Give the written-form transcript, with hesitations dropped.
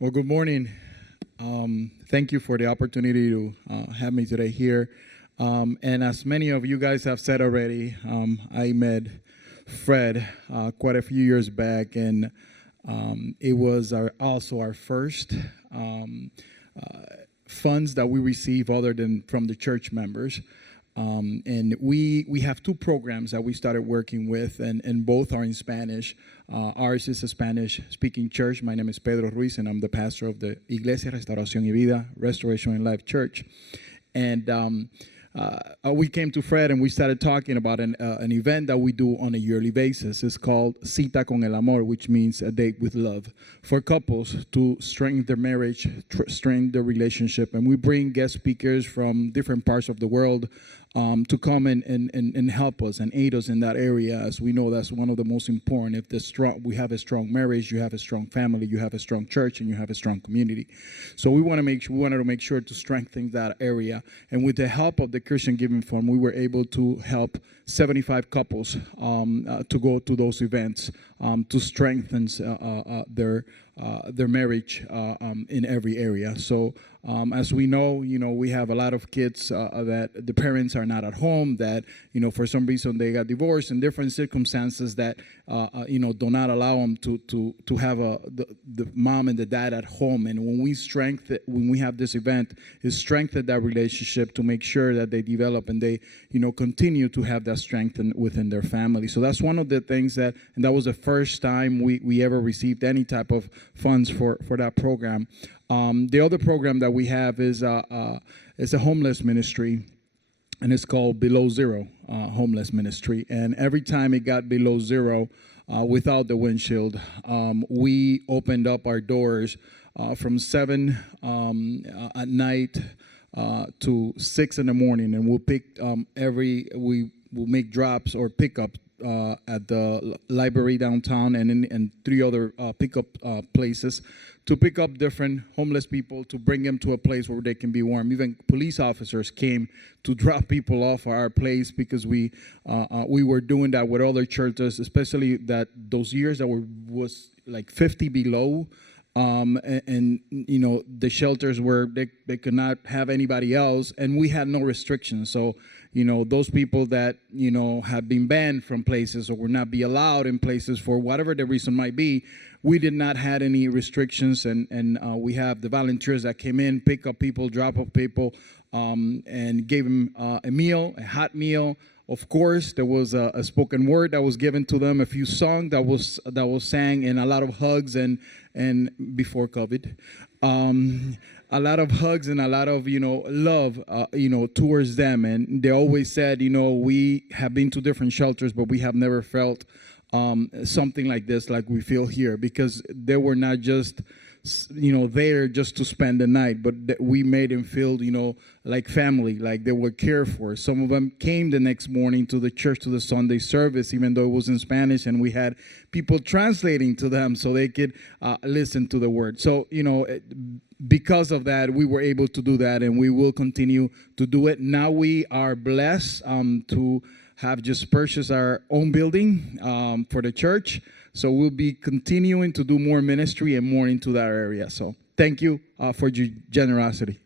Well, good morning. Thank you for the opportunity to have me today here. And as many of you guys have said already, I met Fred quite a few years back, and it was also our first funds that we receive other than from the church members. And we have two programs that we started working with, and both are in Spanish. Ours is a Spanish-speaking church. My name is Pedro Ruiz, and I'm the pastor of the Iglesia, Restauracion y Vida, Restoration and Life Church. And we came to Fred and we started talking about an event that we do on a yearly basis. It's called Cita con el Amor, which means a date with love, for couples to strengthen their marriage, strengthen their relationship. And we bring guest speakers from different parts of the world to come and help us and aid us in that area, as we know that's one of the most important. If we have a strong marriage, you have a strong family, you have a strong church, and you have a strong community. So we wanted to make sure to strengthen that area. And with the help of the Christian Giving Fund, we were able to help 75 couples to go to those events to strengthen their marriage in every area. So as we know, we have a lot of kids that the parents are not at home, that, for some reason they got divorced in different circumstances that, do not allow them to have the mom and the dad at home. And when we have this event, it strengthens that relationship to make sure that they develop and they, continue to have that strength within their family. So that's one of the things and that was the first time we ever received any type of funds for that program. The other program that we have is a homeless ministry, and it's called Below Zero Homeless Ministry. And every time it got below zero, without the windshield, we opened up our doors from 7 at night to 6 in the morning, and we'll make drops or pickup at the library downtown and 3 other pickup places to pick up different homeless people, to bring them to a place where they can be warm. Even police officers came to drop people off at our place because we were doing that with other churches, especially those years that was like 50 below. The shelters where they could not have anybody else, and we had no restrictions. So, those people that, have been banned from places or would not be allowed in places for whatever the reason might be, we did not have any restrictions. And we have the volunteers that came in, pick up people, drop off people, and gave them a hot meal. Of course, there was a spoken word that was given to them, a few songs that was sang, and a lot of hugs and before COVID, a lot of hugs and a lot of love towards them. And they always said, we have been to different shelters, but we have never felt something like this, like we feel here, because they were not just there just to spend the night, but we made them feel, like family, like they were cared for. Some of them came the next morning to the church, to the Sunday service, even though it was in Spanish, and we had people translating to them so they could listen to the word. So, because of that, we were able to do that, and we will continue to do it. Now we are blessed to have just purchased our own building for the church. So we'll be continuing to do more ministry and more into that area. So thank you for your generosity.